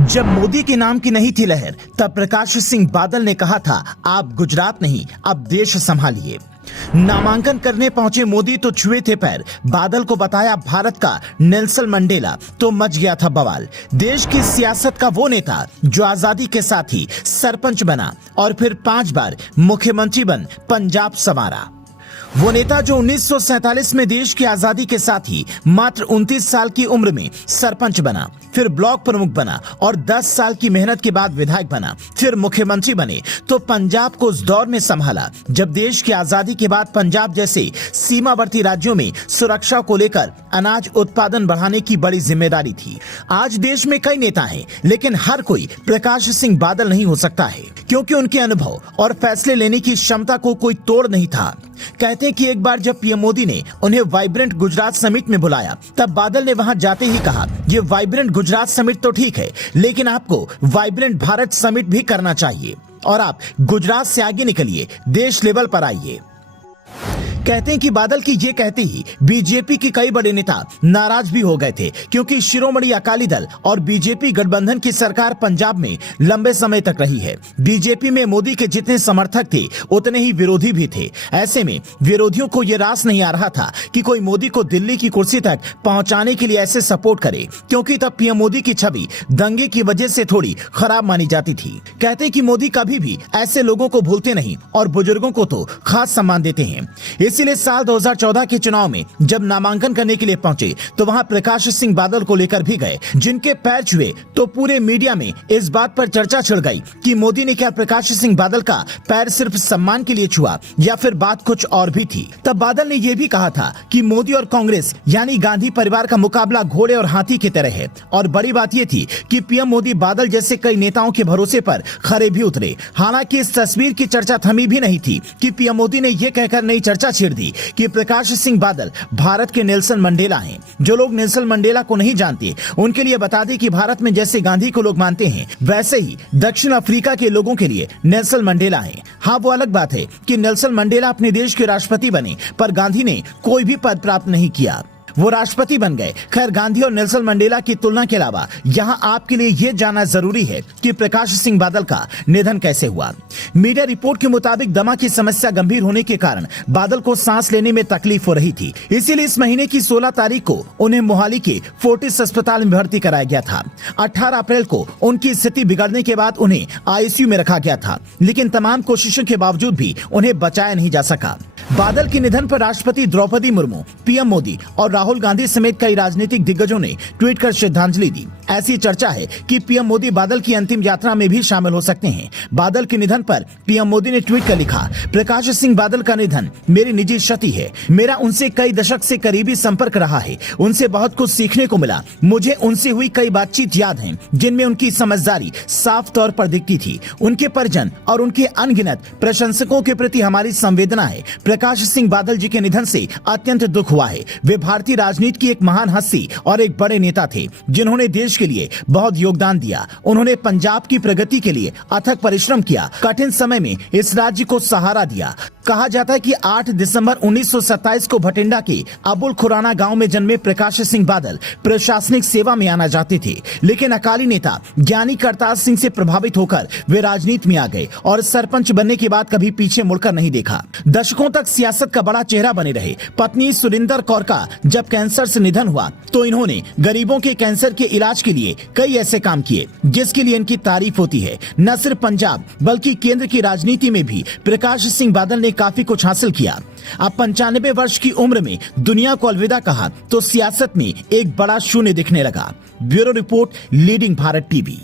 जब मोदी के नाम की नहीं थी लहर, तब प्रकाश सिंह बादल ने कहा था, आप गुजरात नहीं अब देश संभालिए। नामांकन करने पहुंचे मोदी तो छुए थे पैर, बादल को बताया भारत का नेल्सन मंडेला, तो मच गया था बवाल। देश की सियासत का वो नेता जो आजादी के साथ ही सरपंच बना और फिर 5 बार मुख्यमंत्री बन पंजाब संवारा। वो नेता जो 1947 में देश की आजादी के साथ ही मात्र 29 साल की उम्र में सरपंच बना, फिर ब्लॉक प्रमुख बना और 10 साल की मेहनत के बाद विधायक बना, फिर मुख्यमंत्री बने तो पंजाब को उस दौर में संभाला जब देश की आजादी के बाद पंजाब जैसे सीमावर्ती राज्यों में सुरक्षा को लेकर अनाज उत्पादन बढ़ाने की बड़ी जिम्मेदारी थी। आज देश में कई नेता हैं, लेकिन हर कोई प्रकाश सिंह बादल नहीं हो सकता है, क्योंकि उनके अनुभव और फैसले लेने की क्षमता को कोई तोड़ नहीं था। कहते हैं कि एक बार जब पीएम मोदी ने उन्हें वाइब्रेंट गुजरात समिट में बुलाया, तब बादल ने वहां जाते ही कहा, ये वाइब्रेंट गुजरात समिट तो ठीक है, लेकिन आपको वाइब्रेंट भारत समिट भी करना चाहिए और आप गुजरात से आगे निकलिए, देश लेवल पर आइए। कहते हैं कि बादल की ये कहते ही बीजेपी के कई बड़े नेता नाराज भी हो गए थे, क्योंकि शिरोमणि अकाली दल और बीजेपी गठबंधन की सरकार पंजाब में लंबे समय तक रही है। बीजेपी में मोदी के जितने समर्थक थे उतने ही विरोधी भी थे। ऐसे में विरोधियों को ये रास नहीं आ रहा था कि कोई मोदी को दिल्ली की कुर्सी तक पहुंचाने के लिए ऐसे सपोर्ट करे, क्योंकि तब पीएम मोदी की छवि दंगे की वजह से थोड़ी खराब मानी जाती थी। कहते हैं कि मोदी कभी भी ऐसे लोगों को भूलते नहीं और बुजुर्गों को तो खास सम्मान देते हैं। इसीलिए साल 2014 के चुनाव में जब नामांकन करने के लिए पहुंचे तो वहां प्रकाश सिंह बादल को लेकर भी गए, जिनके पैर छुए तो पूरे मीडिया में इस बात पर चर्चा छिड़ गई कि मोदी ने क्या प्रकाश सिंह बादल का पैर सिर्फ सम्मान के लिए छुआ या फिर बात कुछ और भी थी। तब बादल ने यह भी कहा था कि मोदी और कांग्रेस यानी गांधी परिवार का मुकाबला घोड़े और हाथी की तरह है, और बड़ी बात यह थी कि पीएम मोदी बादल जैसे कई नेताओं के भरोसे पर खरे भी उतरे। हालांकि इस तस्वीर की चर्चा थमी भी नहीं थी कि पीएम मोदी ने यह कहकर नई चर्चा छेड़ दी कि प्रकाश सिंह बादल भारत के नेल्सन मंडेला हैं। जो लोग नेल्सन मंडेला को नहीं जानते उनके लिए बता दें कि भारत में जैसे गांधी को लोग मानते हैं, वैसे ही दक्षिण अफ्रीका के लोगों के लिए नेल्सन मंडेला हैं। हाँ, वो अलग बात है कि नेल्सन मंडेला अपने देश के राष्ट्रपति बने, पर गांधी ने कोई भी पद प्राप्त नहीं किया, वो राष्ट्रपति बन गए। खैर, गांधी और नेल्सन मंडेला की तुलना के अलावा यहाँ आपके लिए यह जानना जरूरी है कि प्रकाश सिंह बादल का निधन कैसे हुआ। मीडिया रिपोर्ट के मुताबिक दमा की समस्या गंभीर होने के कारण बादल को सांस लेने में तकलीफ हो रही थी, इसीलिए इस महीने की 16 तारीख को उन्हें मोहाली के फोर्टिस अस्पताल में भर्ती कराया गया था। 18 अप्रैल को उनकी स्थिति बिगड़ने के बाद उन्हें आईसीयू में रखा गया था, लेकिन तमाम कोशिशों के बावजूद भी उन्हें बचाया नहीं जा सका। बादल के निधन पर राष्ट्रपति द्रौपदी मुर्मू, पीएम मोदी और राहुल गांधी समेत कई राजनीतिक दिग्गजों ने ट्वीट कर श्रद्धांजलि दी। ऐसी चर्चा है कि पीएम मोदी बादल की अंतिम यात्रा में भी शामिल हो सकते हैं। बादल के निधन पर पीएम मोदी ने ट्वीट कर लिखा, प्रकाश सिंह बादल का निधन मेरी निजी क्षति है। मेरा उनसे कई दशक से करीबी संपर्क रहा है, उनसे बहुत कुछ सीखने को मिला। मुझे उनसे हुई कई बातचीत याद हैं, जिनमें उनकी समझदारी साफ तौर पर दिखती थी। उनके परिजन और उनके अनगिनत प्रशंसकों के प्रति हमारी संवेदना है। प्रकाश सिंह बादल जी के निधन से अत्यंत दुख हुआ है। वे भारतीय राजनीति की एक महान हस्ती और एक बड़े नेता थे, जिन्होंने देश के लिए बहुत योगदान दिया। उन्होंने पंजाब की प्रगति के लिए अथक परिश्रम किया, कठिन समय में इस राज्य को सहारा दिया। कहा जाता है कि 8 दिसंबर 1927 को भटिंडा के अबुल खुराना गांव में जन्मे प्रकाश सिंह बादल प्रशासनिक सेवा में आना चाहते थे, लेकिन अकाली नेता ज्ञानी करतार सिंह से प्रभावित होकर वे राजनीति में आ गए और सरपंच बनने के बाद कभी पीछे मुड़कर नहीं देखा। दशकों तक सियासत का बड़ा चेहरा बने रहे। पत्नी सुरिंदर कौर का जब कैंसर से निधन हुआ तो इन्होंने गरीबों के कैंसर के इलाज के लिए कई ऐसे काम किए जिसके लिए इनकी तारीफ होती है। न सिर्फ पंजाब बल्कि केंद्र की राजनीति में भी प्रकाश सिंह बादल ने काफी कुछ हासिल किया। अब 95 वर्ष की उम्र में दुनिया को अलविदा कहा तो सियासत में एक बड़ा शून्य दिखने लगा। Bureau report, leading Bharat TV.